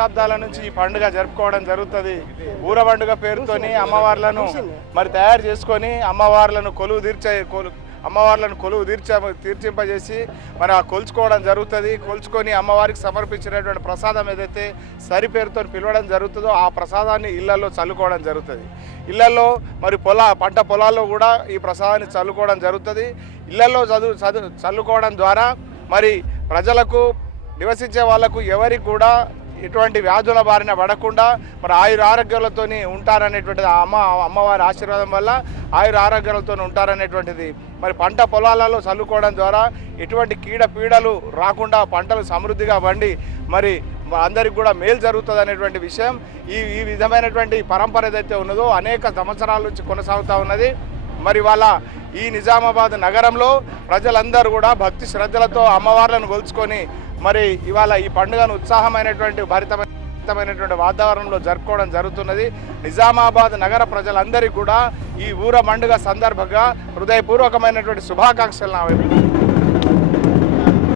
దశాబ్దాల నుంచి ఈ పండుగ జరుపుకోవడం జరుగుతుంది. ఊర పండుగ పేరుతోని అమ్మవార్లను మరి తయారు చేసుకొని అమ్మవార్లను కొలువు తీర్చింపజేసి మరి ఆ కొలుచుకోవడం జరుగుతుంది. కొలుచుకొని అమ్మవారికి సమర్పించినటువంటి ప్రసాదం ఏదైతే సరి పేరుతో పిలవడం జరుగుతుందో ఆ ప్రసాదాన్ని ఇళ్లలో చల్లుకోవడం జరుగుతుంది. ఇళ్లలో మరి పంట పొలాల్లో కూడా ఈ ప్రసాదాన్ని చల్లుకోవడం జరుగుతుంది. ఇళ్లలో చల్లుకోవడం ద్వారా మరి ప్రజలకు నివసించే వాళ్లకు ఎవరికి కూడా ఎటువంటి వ్యాధుల బారిన పడకుండా మరి ఆరోగ్యాలతో ఉంటారనేటువంటిది అమ్మవారి ఆశీర్వాదం వల్ల ఆరోగ్యాలతో ఉంటారనేటువంటిది. మరి పంట పొలాలలో చల్లుకోవడం ద్వారా ఎటువంటి పీడలు రాకుండా పంటలు సమృద్ధిగా పండి మరి అందరికి కూడా మేలు జరుగుతుంది అనేటువంటి విషయం. ఈ విధమైనటువంటి పరంపర ఏదైతే ఉన్నదో అనేక సంవత్సరాల నుంచి కొనసాగుతూ ఉన్నది. మరి వాళ్ళ ఈ నిజామాబాద్ నగరంలో ప్రజలందరూ కూడా భక్తి శ్రద్ధలతో అమ్మవార్లను కొలుచుకొని మరి ఇవాళ ఈ పండుగను ఉత్సాహమైనటువంటి భరితమైనటువంటి వాతావరణంలో జరుపుకోవడం జరుగుతున్నది. నిజామాబాద్ నగర ప్రజలందరికీ కూడా ఈ ఊర పండుగ సందర్భంగా హృదయపూర్వకమైనటువంటి శుభాకాంక్షలు నా వైపు.